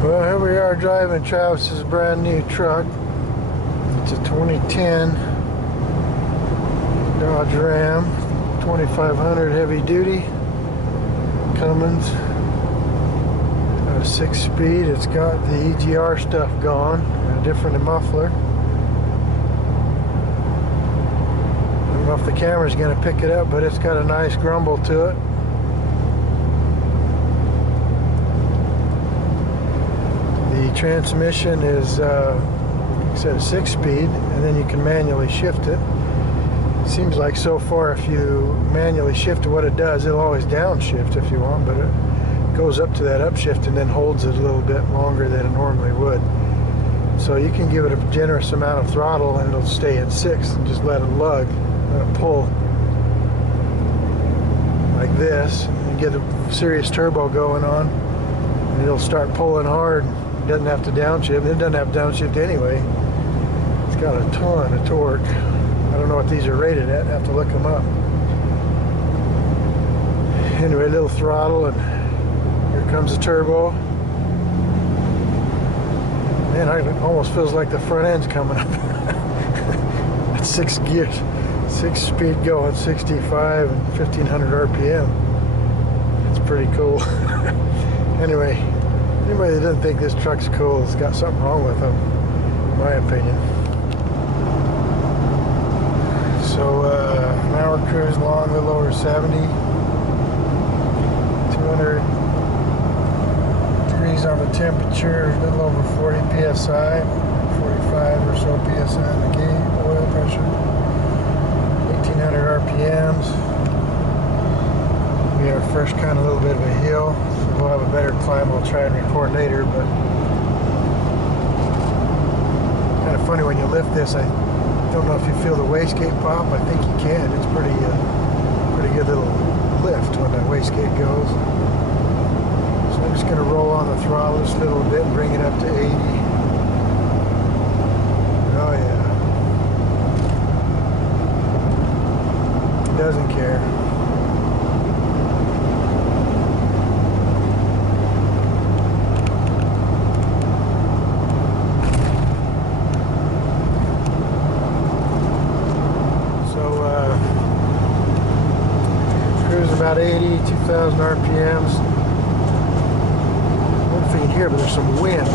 Well, here we are driving Travis's brand new truck. It's a 2010 Dodge Ram 2500 heavy duty Cummins. A 6-speed. It's got the EGR stuff gone and a different muffler. I don't know if the camera's going to pick it up, but it's got a nice grumble to it. The transmission is, like I said, a 6-speed, and then you can manually shift it. It seems like so far if you manually shift what it does, it'll always downshift if you want, but it goes up to that upshift and then holds it a little bit longer than it normally would. So you can give it a generous amount of throttle and it'll stay at 6 and just let it lug, let it pull like this, and get a serious turbo going on, and it'll start pulling hard. It doesn't have to downshift. It doesn't have downshift anyway. It's got a ton of torque. I don't know what these are rated at. I have to look them up. Anyway, a little throttle, and here comes the turbo. Man, it almost feels like the front end's coming up. That's 6 gears, 6-speed going, 65 and 1500 RPM. It's pretty cool. Anyway, anybody that doesn't think this truck's cool has got something wrong with them, in my opinion. So, an hour cruise along, a little over 70. 200 degrees on the temperature, a little over 40 psi, 45 or so psi in the gauge, oil pressure, 1800 RPMs. We have our first kind of little bit of a hill, so we'll have a better climb. We'll try and record later, but kind of funny when you lift this. I don't know if you feel the wastegate pop. I think you can. It's pretty good little lift when that wastegate goes. So I'm just going to roll on the throttle just a little bit and bring it up to 80. Oh yeah. It doesn't care. About 80, 2,000 RPMs. I don't know if you can hear, but there's some wind.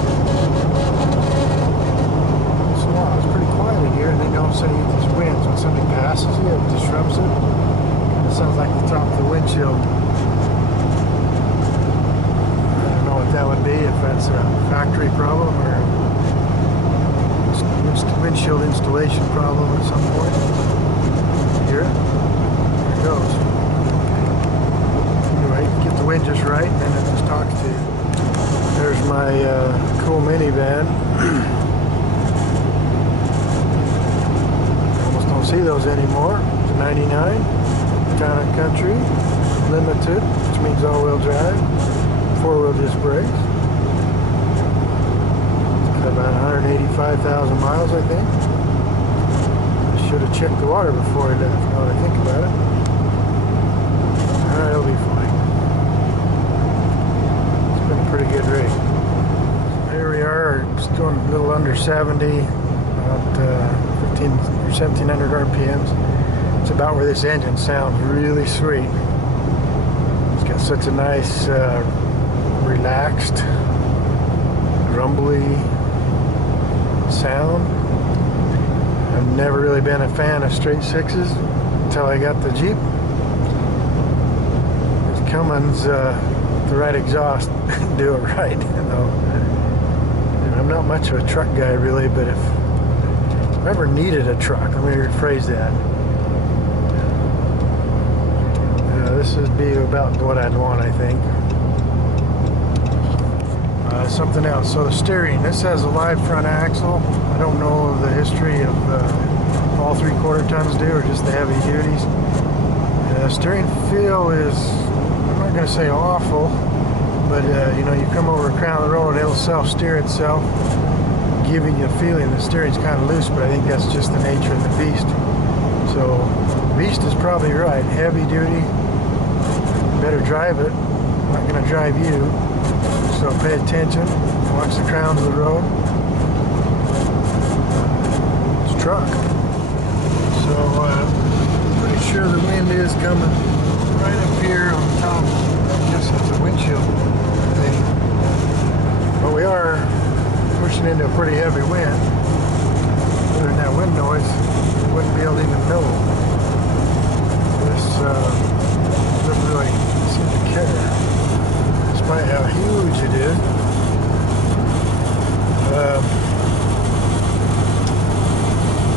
So it's pretty quiet in here, and then all of a sudden you get these winds. When something passes you, it disrupts it. It sounds like the top of the windshield. I don't know what that would be, if that's a factory problem or a windshield installation problem at some point. You hear it? There it goes. Get the wind just right, and then it just talks to you. There's my cool minivan. Almost don't see those anymore. It's a 99 Town and Country Limited, which means all-wheel drive, 4-wheel disc brakes. Got about 185,000 miles, I think. I should have checked the water before I left, now that I think about it. Alright, it'll be fine. Pretty good rate. Here we are, just going a little under 70, about 15 or 1700 RPMs. It's about where this engine sounds really sweet. It's got such a nice, relaxed, grumbly sound. I've never really been a fan of straight sixes until I got the Jeep. This Cummins, the right exhaust do it right, you know. And I'm not much of a truck guy really, but if I ever needed a truck, let me rephrase that. This would be about what I'd want, I think. Something else. So the steering. This has a live front axle. I don't know the history of all 3/4 tons do, or just the heavy duties. Steering feel is, I'm not going to say awful, but you know, you come over a crown of the road, it'll self-steer itself, giving you a feeling the steering's kind of loose, but I think that's just the nature of the beast. So, beast is probably right. Heavy duty, better drive it. I'm not going to drive you. So pay attention, watch the crowns of the road. It's a truck. So pretty sure the wind is coming right up here on top. I guess it's a windshield thing. But we are pushing into a pretty heavy wind. Other than that wind noise, you wouldn't be able to even know. This doesn't really seem to care, despite how huge it is.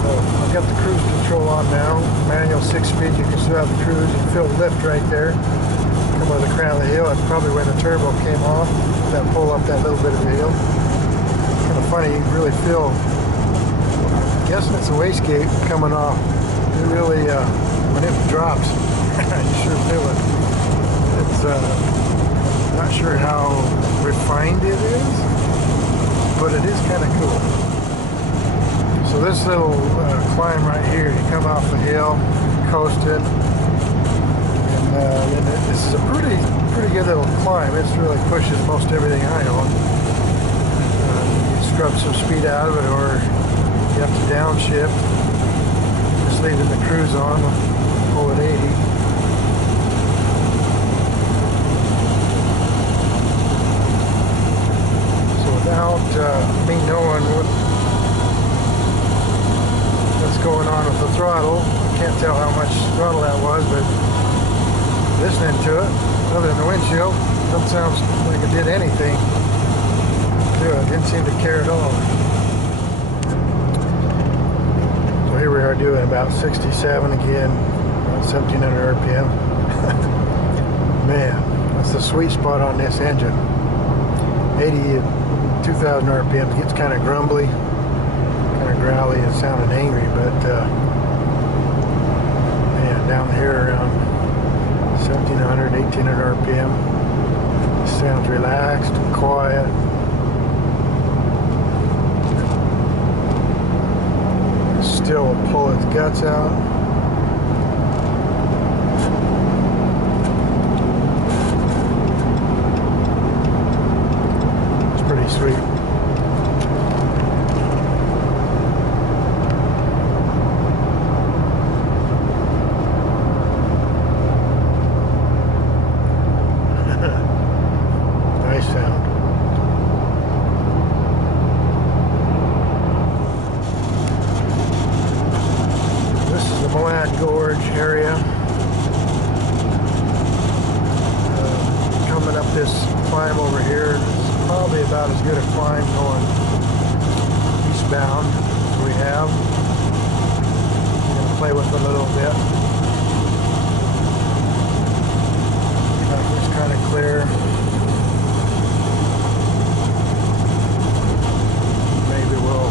I've got the cruise control on now. Manual 6 speed, you can still have the cruise and feel the lift right there. Come over the crown of the hill. That's probably when the turbo came off. That pull up that little bit of the hill. Kind of funny, you can really feel, I'm guessing it's a wastegate coming off. It really, when it drops, you sure feel it. It's not sure how refined it is, but it is kind of cool. So this little climb right here, you come off the hill, coasting, and this is a pretty good little climb. It really pushes most everything I own. You scrub some speed out of it, or you have to downshift. Just leaving the cruise on, pull at 80. So without me knowing what's going on with the throttle, I can't tell how much throttle that was, but listening to it, other than the windshield, doesn't sound like it did anything. It didn't seem to care at all. So here we are doing about 67 again, about 1700 RPM. Man, that's the sweet spot on this engine. 80 at 2000 RPM gets kind of grumbly, kind of growly and sounding angry, but man, down here around 1700, 1800 RPM, it sounds relaxed and quiet. Still will pull its guts out. It's pretty sweet. Nice sound. Gorge area. Coming up this climb over here, it's probably about as good a climb going eastbound as we have. I'm going to play with it a little bit. It's kind of clear. Maybe we'll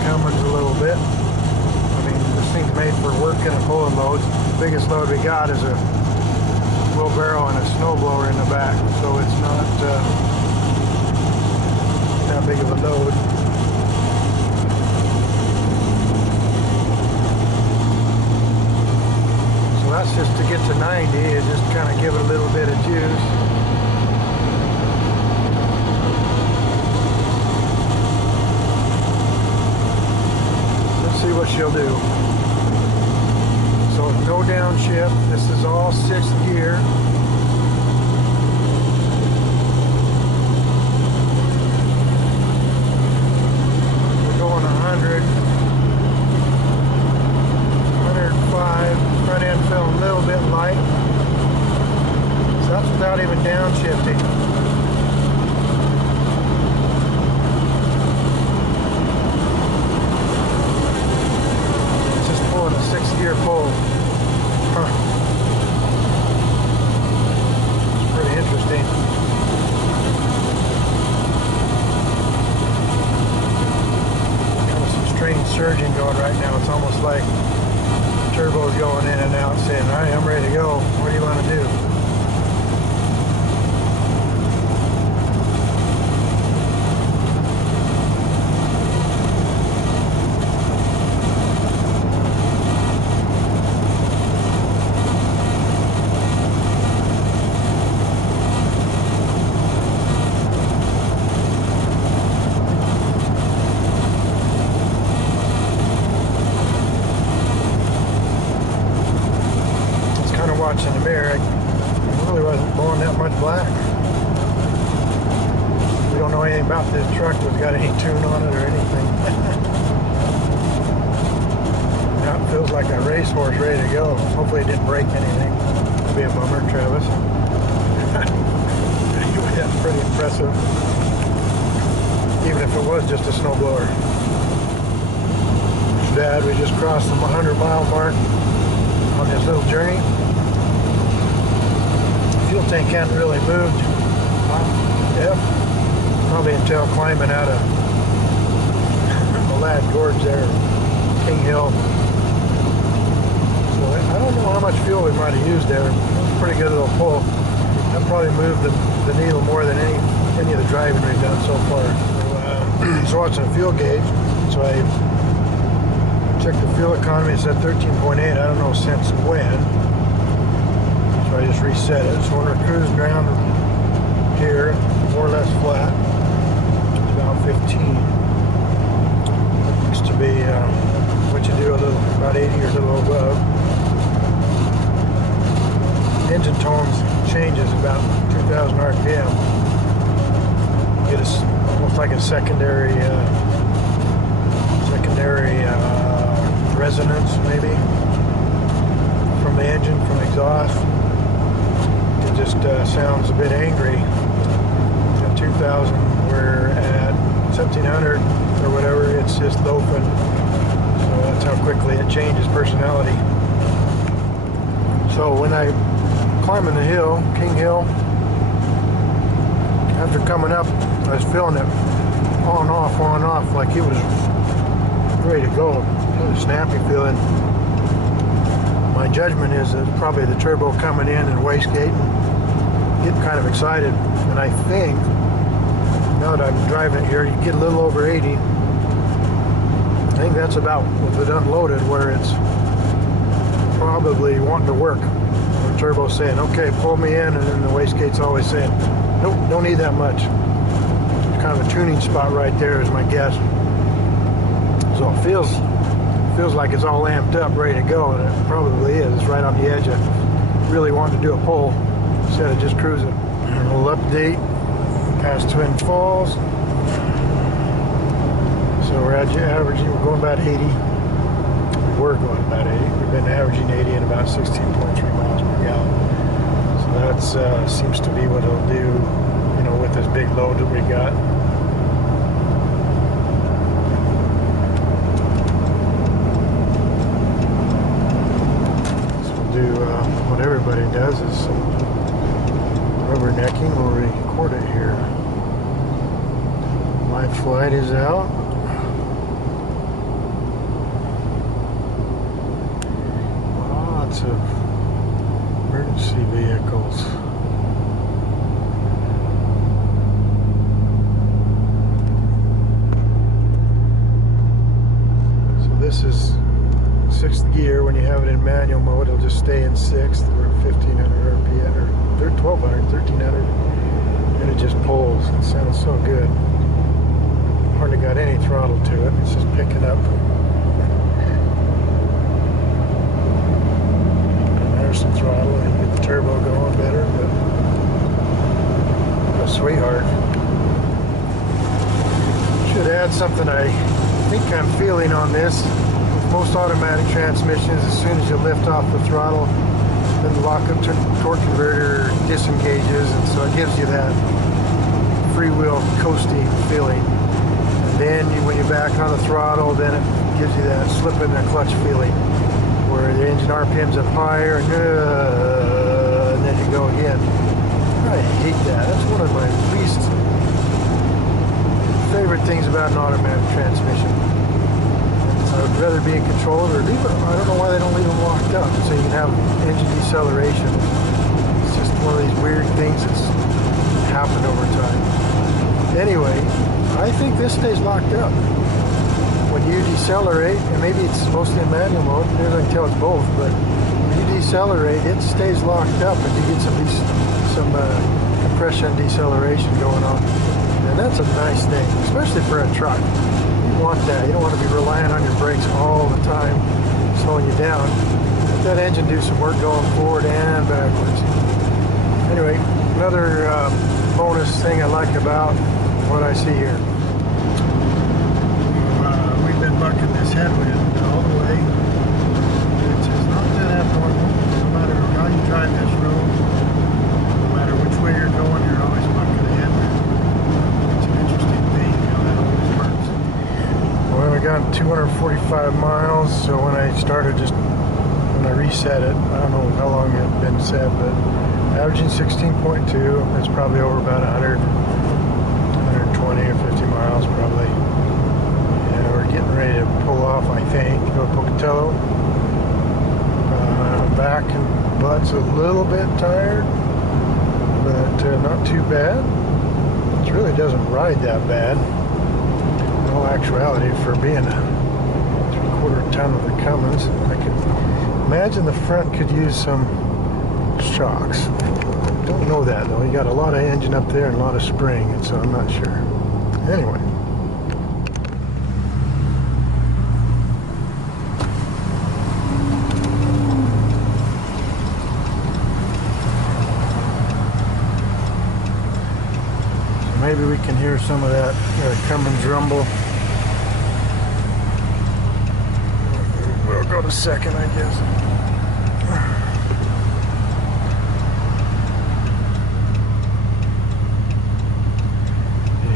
Cummins a little bit. I mean, this thing's made for working and pulling loads. The biggest load we got is a wheelbarrow and a snowblower in the back, so it's not that big of a load. So that's just to get to 90, and just kind of give it a little bit of juice. See what she'll do. So no downshift. This is all 6th gear. We're going 100, 105. Front end feeling a little bit light. So that's without even downshifting. A 6th gear pull. It's pretty interesting. Kind of some strange surging going right now. It's almost like turbo's going in and out saying, all right, I'm ready to go. What do you want to do? that much black. We don't know anything about this truck. It's got any tune on it or anything. Now it feels like a racehorse ready to go. Hopefully it didn't break anything. It'll be a bummer, Travis. Anyway, that's pretty impressive. Even if it was just a snowblower. Dad, we just crossed the 100-mile mark on this little journey. Fuel tank hadn't really moved. Yep. Probably until climbing out of Malad Gorge there, King Hill. So I don't know how much fuel we might have used there. It was a pretty good little pull. That probably moved the needle more than any of the driving we've done so far. So watching the fuel gauge. So I checked the fuel economy. It said 13.8. I don't know since when. So I just reset it. So when we're cruising around here, more or less flat, it's about 15. It used to be what you do about 80 or a little above. Engine tones changes about 2,000 RPM. Get us almost like a secondary resonance maybe from the engine, from exhaust. It just sounds a bit angry. At 2,000 we're at 1,700 or whatever, it's just open. So that's how quickly it changes personality. So when I climbing the hill, King Hill, after coming up, I was feeling it on off, like it was ready to go. Really snappy feeling. My judgment is that probably the turbo coming in and wastegating, getting kind of excited. And I think, now that I'm driving it here, you get a little over 80. I think that's about, with it unloaded, where it's probably wanting to work. The turbo's saying, okay, pull me in, and then the wastegate's always saying, nope, don't need that much. It's kind of a tuning spot right there is my guess. So it feels like it's all amped up, ready to go, and it probably is. It's right on the edge of really wanting to do a pull instead of just cruising. And a little update past Twin Falls. So we're averaging, we're going about 80. We were going about 80. We've been averaging 80 at about 16.3 miles per gallon. So that's seems to be what it'll do, you know, with this big load that we got. What everybody does is some rubbernecking. We'll record it here. Light flight is out. Lots of emergency vehicles. So this is 6th gear. When you have it in manual mode, it'll just stay in 6th. We're at 1,500 RPM, or 1,200, 1,300, and it just pulls. It sounds so good. Hardly got any throttle to it. It's just picking up. And there's some throttle, and you get the turbo going better, but a sweetheart. Should add something I think I'm feeling on this. Most automatic transmissions, as soon as you lift off the throttle, then the lock-up torque converter disengages, and so it gives you that freewheel coasting feeling. And then when you back on the throttle, then it gives you that slip in the clutch feeling, where the engine RPM's up higher, and then you go again. I hate that. That's one of my least favorite things about an automatic transmission. I would rather be in control of it, or leave it. I don't know why they don't leave them locked up, so you can have engine deceleration. It's just one of these weird things that's happened over time. Anyway, I think this stays locked up. When you decelerate, and maybe it's mostly in manual mode, maybe I can tell it's both, but when you decelerate, it stays locked up, and you get some compression deceleration going on. And that's a nice thing, especially for a truck. Want that. You don't want to be relying on your brakes all the time, slowing you down. Let that engine do some work going forward and backwards. Anyway, Another bonus thing I like about what I see here. We've been bucking this headwind all the way, which is not that abnormal. No matter how you drive this road, no matter which way you're going, you're always bucking the headwind. It's an interesting thing how that always works. Well, we got 245 miles, so when I reset it, I don't know how long it had been set, but averaging 16.2. It's probably over about 120 or 50 miles probably. And we're getting ready to pull off, I think, go to Pocatello. Back and butt's a little bit tired, but not too bad. It really doesn't ride that bad. In all actuality, for being a 3/4 ton of the Cummins, I could imagine the front could use some shocks. Don't know that though. You got a lot of engine up there and a lot of spring, and so I'm not sure. Anyway. So maybe we can hear some of that Cummins rumble. We'll go to second, I guess.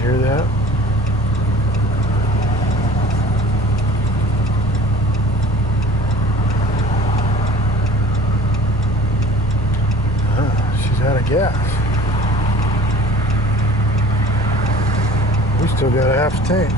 Hear that? She's out of gas. We still got a half tank.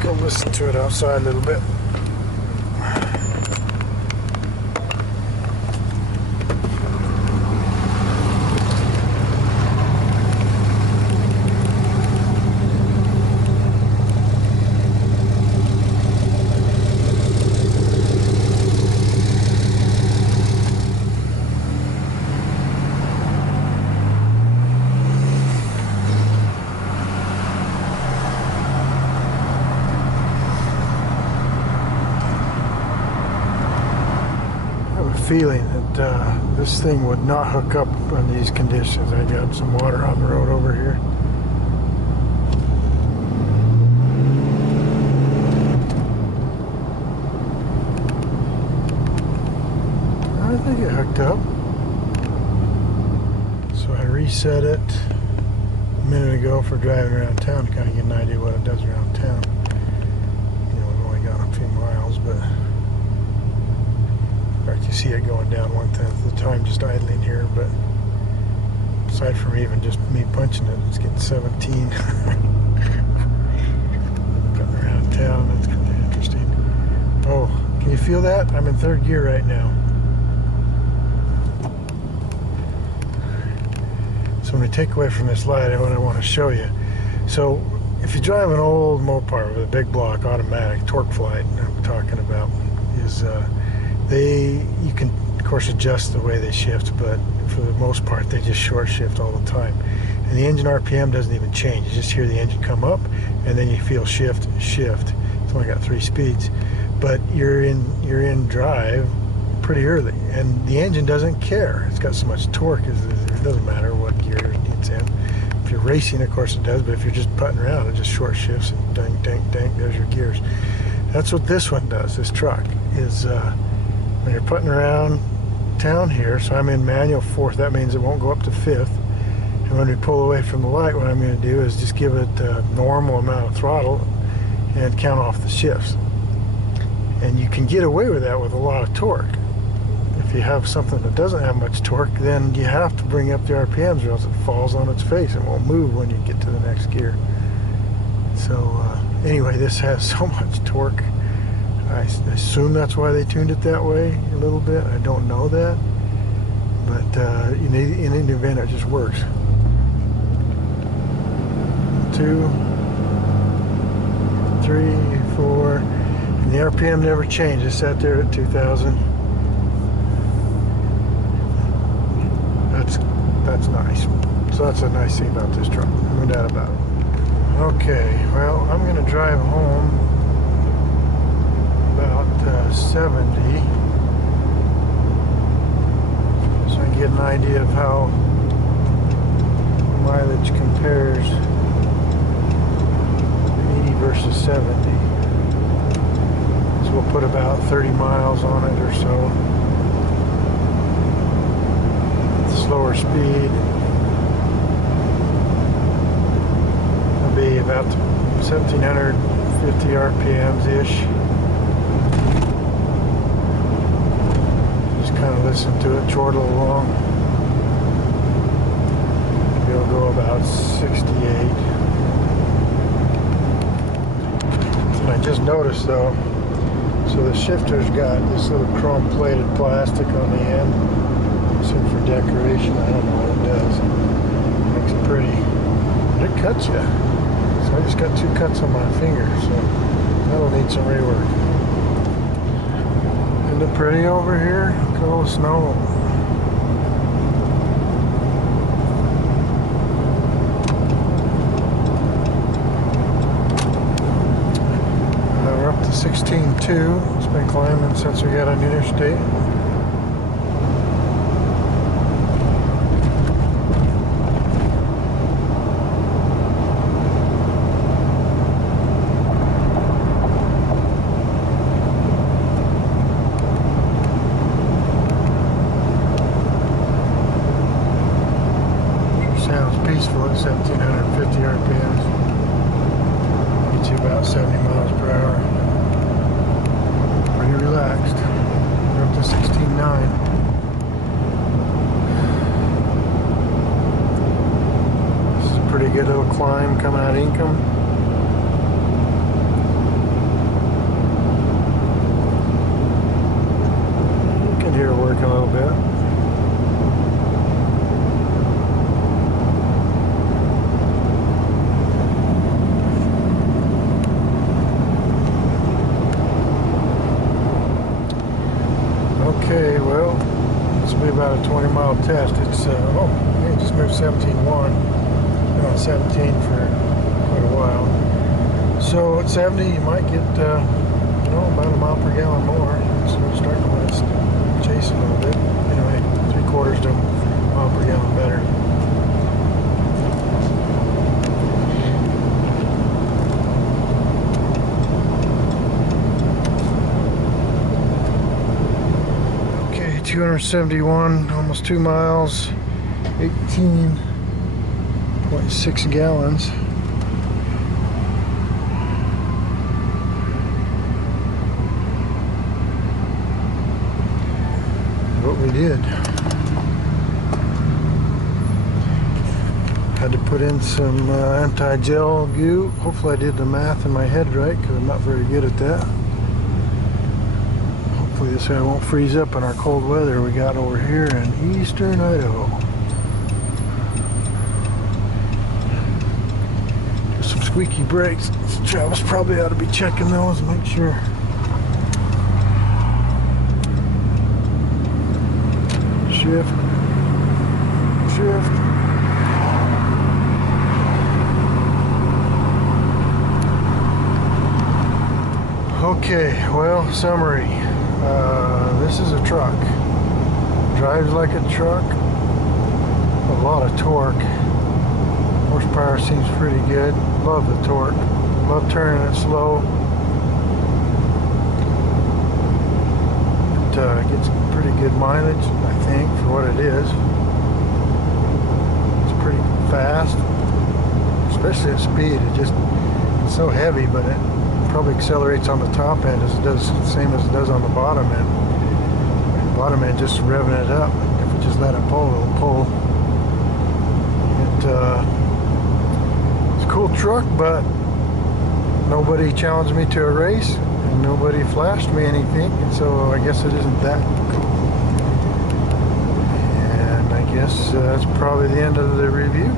Go listen to it outside a little bit. Feeling that this thing would not hook up on these conditions. I got some water on the road over here. I think it hooked up. So I reset it a minute ago for driving around town to kind of get an idea what it does around town. You know, we've only gone a few miles, but you see it going down 1/10 of the time just idling here, but aside from even just me punching it, it's getting 17. Getting around town, that's kind of interesting. Oh, can you feel that? I'm in third gear right now. So when we take away from this light, what I want to show you. So if you drive an old Mopar with a big block automatic torque flight, I'm talking about, is you can of course adjust the way they shift, but for the most part they just short shift all the time, and the engine RPM doesn't even change. You just hear the engine come up and then you feel shift. It's only got 3 speeds, but you're in drive pretty early, and the engine doesn't care. It's got so much torque, it doesn't matter what gear it's in. If you're racing, of course it does, but if you're just putting around, it just short shifts and dang, dang, dang, there's your gears. That's what this one does, this truck, is when you're putting around town here, so I'm in manual fourth, that means it won't go up to fifth. And when we pull away from the light, what I'm going to do is just give it a normal amount of throttle and count off the shifts. And you can get away with that with a lot of torque. If you have something that doesn't have much torque, then you have to bring up the RPMs or else it falls on its face and won't move when you get to the next gear. So anyway, this has so much torque. I assume that's why they tuned it that way a little bit. I don't know that. But in any event, it just works. 2, 3, 4, and the RPM never changed. It sat there at 2,000. That's nice. So that's a nice thing about this truck. No doubt about it. Okay, well, I'm going to drive home about 70, so I can get an idea of how mileage compares 80 versus 70. So we'll put about 30 miles on it or so. Slower speed. It'll be about 1,750 RPMs-ish. Just kind of listen to it chortle along. It'll go about 68. And I just noticed though, so the shifter's got this little chrome plated plastic on the end. For decoration, I don't know what it does. It makes it pretty. But it cuts you. So I just got 2 cuts on my finger, so that'll need some rework. Isn't it pretty over here? Look at all the snow. We're up to 16.2. It's been climbing since we got on interstate. Peaceful at 1,750 RPMs. Gets you about 70 miles per hour. Pretty relaxed. We're up to 16.9. This is a pretty good little climb coming out of Income. You can hear it working a little bit. Okay, well, this will be about a 20-mile test. It's, it just moved 17.1. Been on 17 for quite a while. So at 70, you might get, about a mile per gallon more. So we're starting to let us chase a little bit. Anyway, 3/4 to a mile per gallon better. Okay, 271, almost 2 miles, 18.6 gallons. What we did. Had to put in some anti-gel goo. Hopefully I did the math in my head right, because I'm not very good at that. Hopefully this guy won't freeze up in our cold weather we got over here in eastern Idaho. There's some squeaky brakes. Travis probably ought to be checking those and make sure. Shift. Shift. Okay, well, summary. This is a truck. Drives like a truck. A lot of torque. Horsepower seems pretty good. Love the torque. Love turning it slow. gets pretty good mileage, I think, for what it is. It's pretty fast, especially at speed. It's so heavy, but it probably accelerates on the top end as it does, same as it does on the bottom end. The bottom end just revving it up. If we just let it pull, it'll pull. It's a cool truck, but nobody challenged me to a race, and nobody flashed me anything, and so I guess it isn't that cool. And I guess that's probably the end of the review.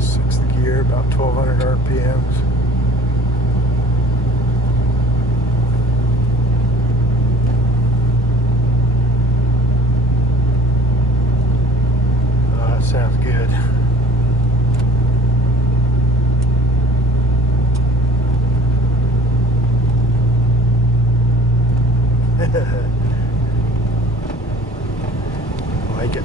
Sixth gear, about 1200 RPMs. Oh, that sounds good. Like it.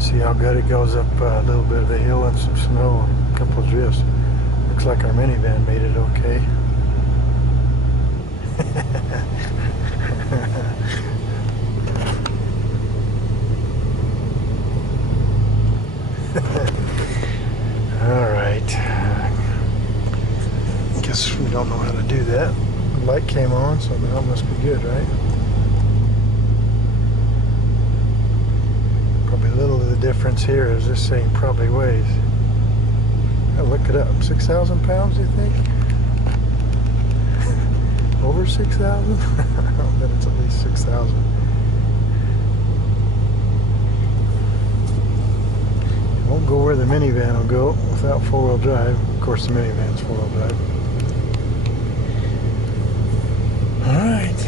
See how good it goes up a little bit of the hill and some snow, a couple of drifts. Looks like our minivan made it okay. All right. Guess we don't know how to do that. The light came on, so that must be good, right? Probably a little of the difference here is this thing probably weighs, I'll look it up, 6,000 pounds, do you think? Over 6,000? I bet it's at least 6,000. It won't go where the minivan will go without four-wheel drive. Of course, the minivan's four-wheel drive. All right.